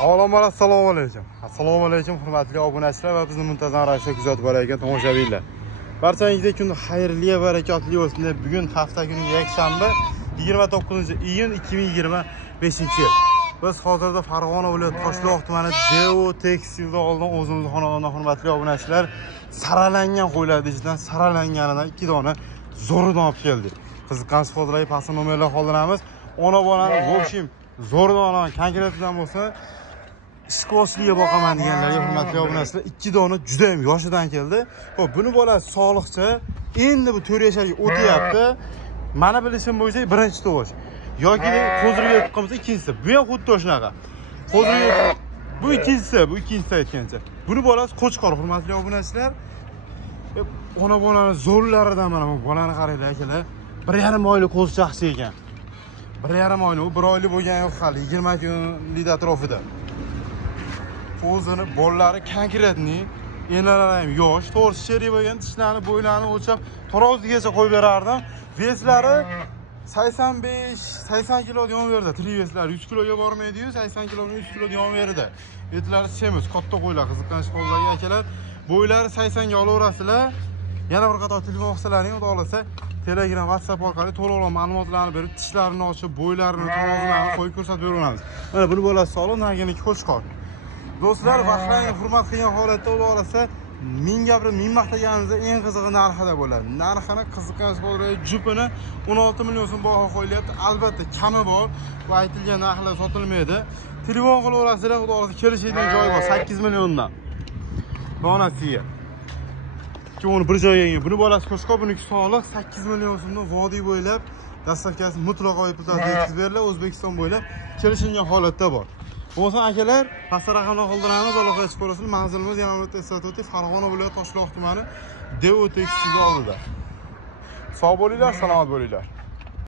Avvalambor assalomu alaykum. Assalomu alaykum hurmatli obunachilar va bizni muntazam ravishda kuzatib borayotgan tomoshabinlar. Barchangizga kun xayrli va barakotli bo'lsin deb bugun hafta kuni yakshanba 29-iyun 2025-yil. Biz hozirda Farg'ona viloyati Toshloq tumani Devo tekstilda oldin o'zimizning xonadonda hurmatli obunachilar saralangan qo'ylardi ichidan saralanganidan 2 dona zo'ridan olib keldik. Qiziqqansiz foydalanib pastda nomerlar qoldiramiz. Ona bolani в общем zo'ridan olaman konkretdan bo'lsa ishqosliga boqaman deganlarga hurmatli obunachilar 2 dona juda ham yoshidan keldi. Xo'p, buni bolasi sog'liqcha endi bu 4 yoshga o'tyapti. Mana bilishim bo'yicha birinchi tug'ish. Yoki qo'zirga chiqqansa ikkinchisi. Bu ham xuddi shunaqa. Qo'zirga bu ikkinchisi aytgancha. Buni bolasi qo'chqor hurmatli obunachilar. Ona bolani zo'rlaridan mana bu bolani qaranglar akalar. 1,5 oylik qo'zichoqchi ekan. 1,5 oylik, u 1 oylik bo'lgan yo'q hali 20 kunlik atrofida. Qo'zini bollari konkretni, enalari ham yosh, to'g'ri sherik bo'lgan tishlarini, bo'ylarini o'lchab tarozigacha qo'yib berardim. Veslari 85-80 kilo yon berdi. Triveslari 3 kiloga bormaydi-yu, 80 kilodan 3 kilo yon berdi. Etlari semiz, katta qo'ylar, qiziqqansiz qo'llarga akalar. Bo'ylari 80 ga olaverasizlar. Yana bir qator telefon qilsalaring, xudo xolasa Telegram, WhatsApp orqali to'liq ma'lumotlarni berib, tishlarini ochib, bo'ylarini, tomog'larini qo'yib ko'rsatib beraveramiz. Mana buni bolasi sog'lom, narigini qo'chqor. Do'stlar, vaqtlarni hurmat qilgan holatda xudo xolasa ming gapirib, ming maqtaganingizda eng qizig'i narxida bo'ladi. Narxini qiziqqansiz bo'ladi, jupini 16 million so'm baho qo'yilyapti. Albatta, kami bor va aytilgan narxlar sotilmaydi. Telefon qilaverasizlar, xudo xolasa kelishadigan joyi bor 8 milliondan. Donasiga. Uni bir joyga yeng. Buni bolasi qo'shqoq, buniki sog'liq 8 million so'mdan vodiy bo'ylab dastavkasi mutlaqo bepuldan yetkazib beriladi. O'zbekiston bo'ylab kelishilgan holatda bor. Bo'lsa akalar, pastda raqamni qoldiramiz, aloqa qilib ko'rasiz. Manzilimiz yana bir eslatib o'tdik, Farg'ona viloyati Toshloq tumani Devo tekstilda oldida. Sog' bo'linglar, salomat bo'linglar.